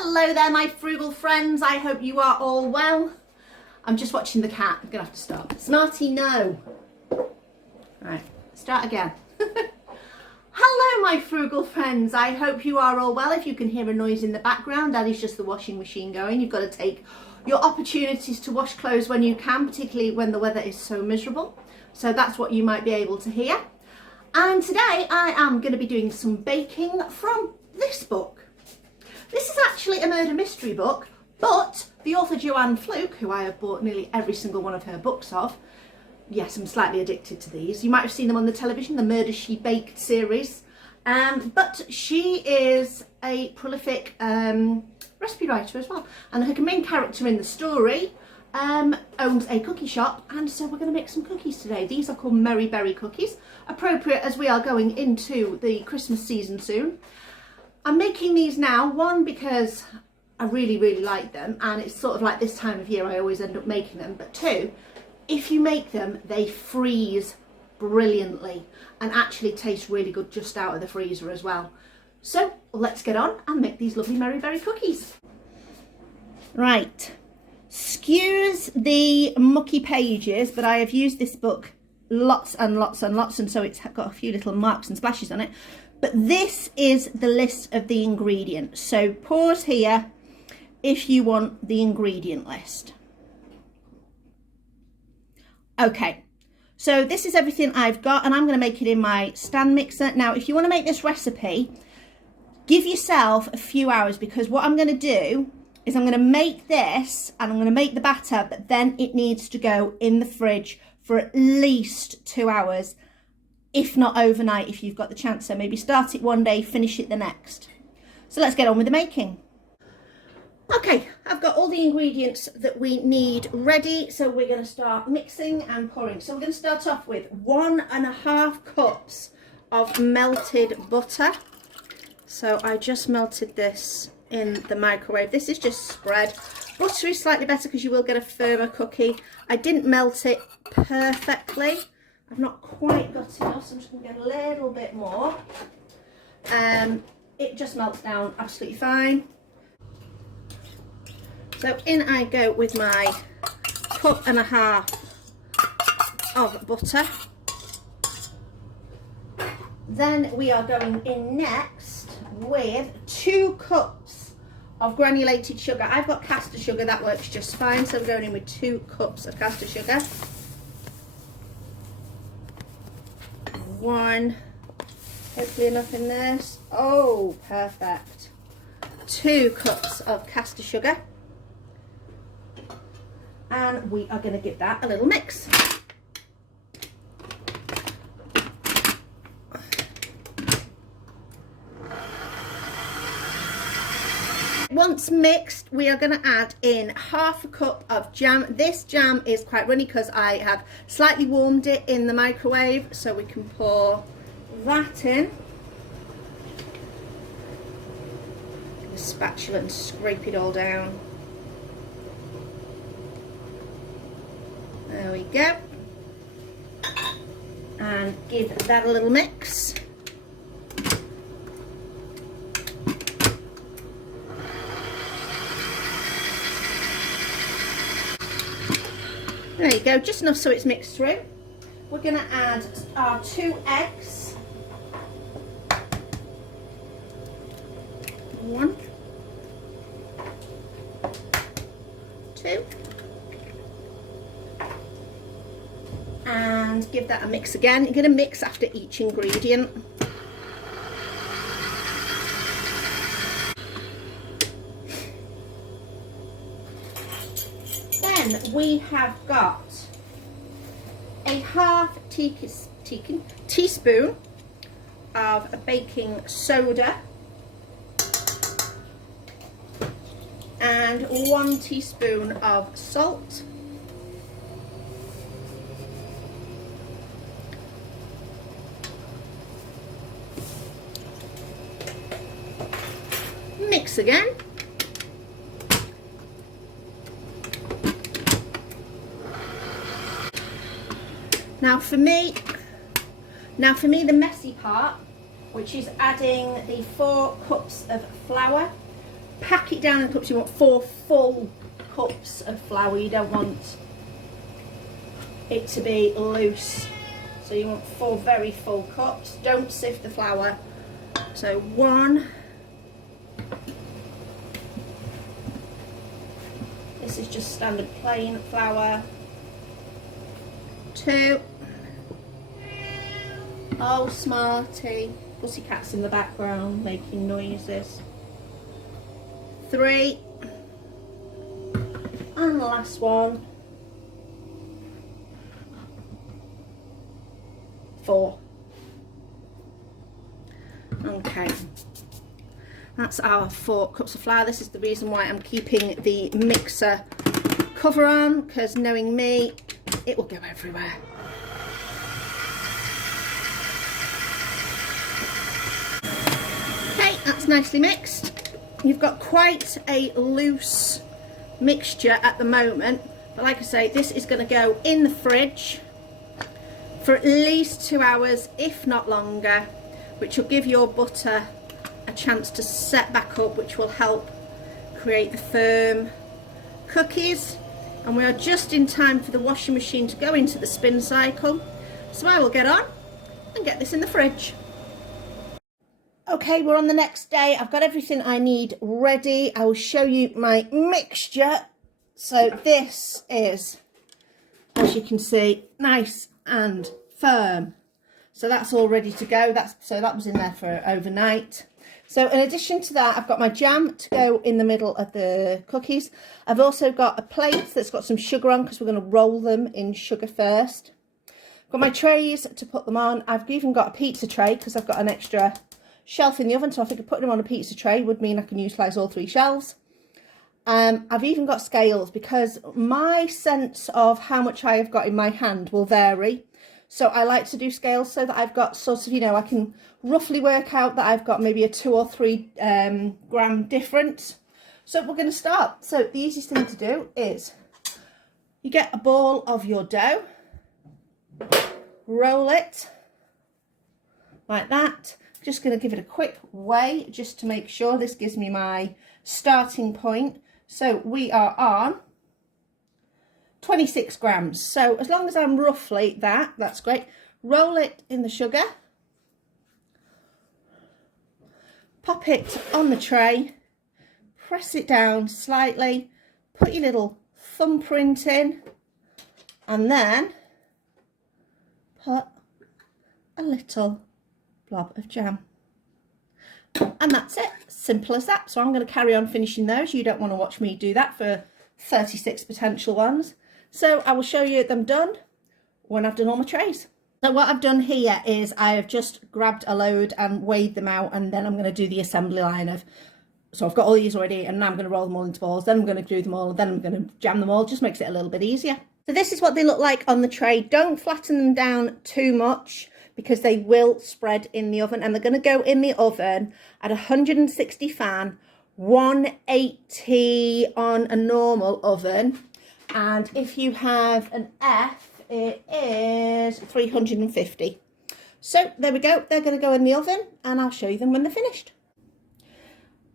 Hello there, my frugal friends. I hope you are all well. I'm just watching the cat. I'm gonna have to stop. Smarty, no. Right, start again. Hello, my frugal friends. I hope you are all well. If you can hear a noise in the background, that is just the washing machine going. You've got to take your opportunities to wash clothes when you can, particularly when the weather is so miserable. So that's what you might be able to hear. And today I am going to be doing some baking from this book. This is actually a murder mystery book, but the author Joanne Fluke, who I have bought nearly every single one of her books of, yes, I'm slightly addicted to these. You might have seen them on the television, the Murder She Baked series. But she is a prolific recipe writer as well. And her main character in the story owns a cookie shop, and so we're going to make some cookies today. These are called Merry Berry cookies, appropriate as we are going into the Christmas season soon. I'm making these now, one, because I really like them, and it's sort of like this time of year I always end up making them, but two, if you make them, they freeze brilliantly and actually taste really good just out of the freezer as well. So let's get on and make these lovely Merry Berry cookies. Right, excuse the mucky pages, but I have used this book lots and lots and lots, and so it's got a few little marks and splashes on it. But this is the list of the ingredients, so pause here if you want the ingredient list. Okay, so this is everything I've got, and I'm going to make it in my stand mixer. Now, if you want to make this recipe, give yourself a few hours, because what I'm going to do is I'm going to make this and I'm going to make the batter, but then it needs to go in the fridge for at least 2 hours, if not overnight if you've got the chance. So maybe start it one day, finish it the next. So let's get on with the making. Okay, I've got all the ingredients that we need ready, so we're going to start mixing and pouring. So we're going to start off with 1.5 cups of melted butter. So I just melted this in the microwave. This is just spread. Butter is slightly better because you will get a firmer cookie. I didn't melt it perfectly. I've not quite got enough, so I'm just going to get a little bit more. It just melts down absolutely fine. So in I go with my 1.5 cups of butter. Then we are going in next with 2 cups of granulated sugar. I've got caster sugar, that works just fine. So we're going in with 2 cups of caster sugar. 1, hopefully enough in this. Oh, perfect. 2 cups of caster sugar. And we are going to give that a little mix. Once mixed, we are going to add in 1/2 cup of jam. This jam is quite runny because I have slightly warmed it in the microwave, so we can pour that in. Get a spatula and scrape it all down. There we go. And give that a little mix. There you go, just enough so it's mixed through. We're going to add our 2 eggs. 1, 2. And give that a mix again. You're going to mix after each ingredient. Then we have got a 1/2 teaspoon of baking soda and 1 teaspoon of salt. Mix again. Now for me, the messy part, which is adding the 4 cups of flour pack it down in cups. You want 4 full cups of flour. You don't want it to be loose. So you want 4 very full cups. Don't sift the flour. So 1. This is just standard plain flour. 2. Oh, Smarty. Pussycat's in the background making noises. 3. And the last one. 4. Okay, that's our 4 cups of flour. This is the reason why I'm keeping the mixer cover on, because knowing me, it will go everywhere. Okay, that's nicely mixed. You've got quite a loose mixture at the moment, but like I say, this is going to go in the fridge for at least 2 hours, if not longer, which will give your butter a chance to set back up, which will help create the firm cookies. And we are just in time for the washing machine to go into the spin cycle, so I will get on and get this in the fridge. Okay, we're on the next day. I've got everything I need ready. I will show you my mixture. So this is, as you can see, nice and firm. So that's all ready to go. So that was in there for overnight. So in addition to that, I've got my jam to go in the middle of the cookies. I've also got a plate that's got some sugar on, because we're going to roll them in sugar first. I've got my trays to put them on. I've even got a pizza tray, because I've got an extra shelf in the oven, so I think putting them on a pizza tray would mean I can utilise all 3 shelves. I've even got scales, because my sense of how much I have got in my hand will vary. So I like to do scales so that I've got sort of, you know, I can roughly work out that I've got maybe a 2 or 3 gram difference. So we're going to start. So the easiest thing to do is you get a ball of your dough, roll it like that. Just going to give it a quick weigh just to make sure. This gives me my starting point. So we are on 26 grams. So as long as I'm roughly that's great. Roll it in the sugar. Pop it on the tray. Press it down slightly. Put your little thumbprint in. And then put a little blob of jam. And that's it. Simple as that. So I'm going to carry on finishing those. You don't want to watch me do that for 36 potential ones. So I will show you them done when I've done all my trays. So what I've done here is I have just grabbed a load and weighed them out, and then I'm going to do the assembly line of, so I've got all these already, and now I'm going to roll them all into balls, then I'm going to do them all, and then I'm going to jam them all. Just makes it a little bit easier. So this is what they look like on the tray. Don't flatten them down too much, because they will spread in the oven, and they're going to go in the oven at 160 fan, 180 on a normal oven. And if you have an F, it is 350. So there we go. They're going to go in the oven, and I'll show you them when they're finished.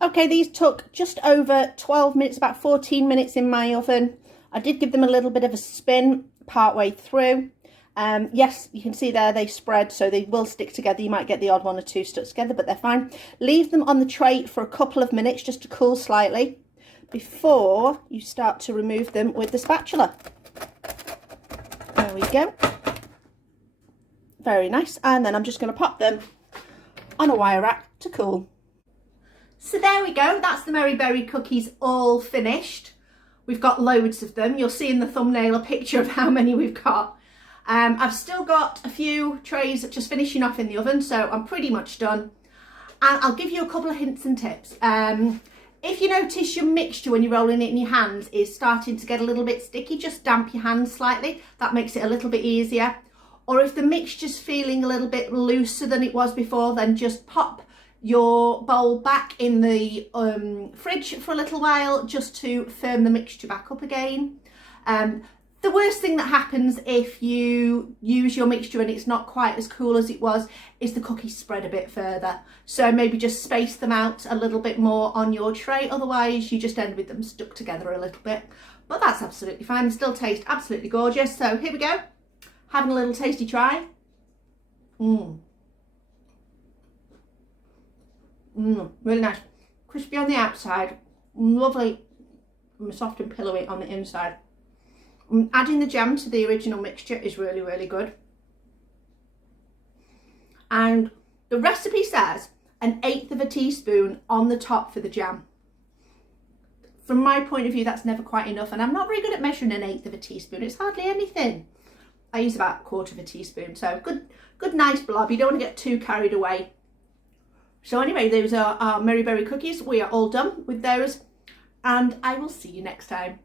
Okay, these took just over 12 minutes, about 14 minutes in my oven. I did give them a little bit of a spin part way through. Yes, you can see there they spread, so they will stick together. You might get the odd 1 or 2 stuck together, but they're fine. Leave them on the tray for a couple of minutes just to cool slightly before you start to remove them with the spatula. There we go. Very nice. And then I'm just going to pop them on a wire rack to cool. So there we go. That's the Merry Berry cookies all finished. We've got loads of them. You'll see in the thumbnail a picture of how many we've got. I've still got a few trays just finishing off in the oven, so I'm pretty much done. And I'll give you a couple of hints and tips. If you notice your mixture when you're rolling it in your hands is starting to get a little bit sticky, just damp your hands slightly. That makes it a little bit easier. Or if the mixture's feeling a little bit looser than it was before, then just pop your bowl back in the fridge for a little while just to firm the mixture back up again. The worst thing that happens if you use your mixture and it's not quite as cool as it was is the cookies spread a bit further. So maybe just space them out a little bit more on your tray. Otherwise you just end with them stuck together a little bit. But that's absolutely fine. They still taste absolutely gorgeous. So here we go. Having a little tasty try. Really nice. Crispy on the outside. Lovely, soft and pillowy on the inside. Adding the jam to the original mixture is really, really good. And the recipe says 1/8 teaspoon on the top for the jam. From my point of view, that's never quite enough, and I'm not very good at measuring 1/8 teaspoon. It's hardly anything. I use about 1/4 teaspoon, so good nice blob. You don't want to get too carried away. So anyway, those are our Merry Berry cookies. We are all done with those, and I will see you next time.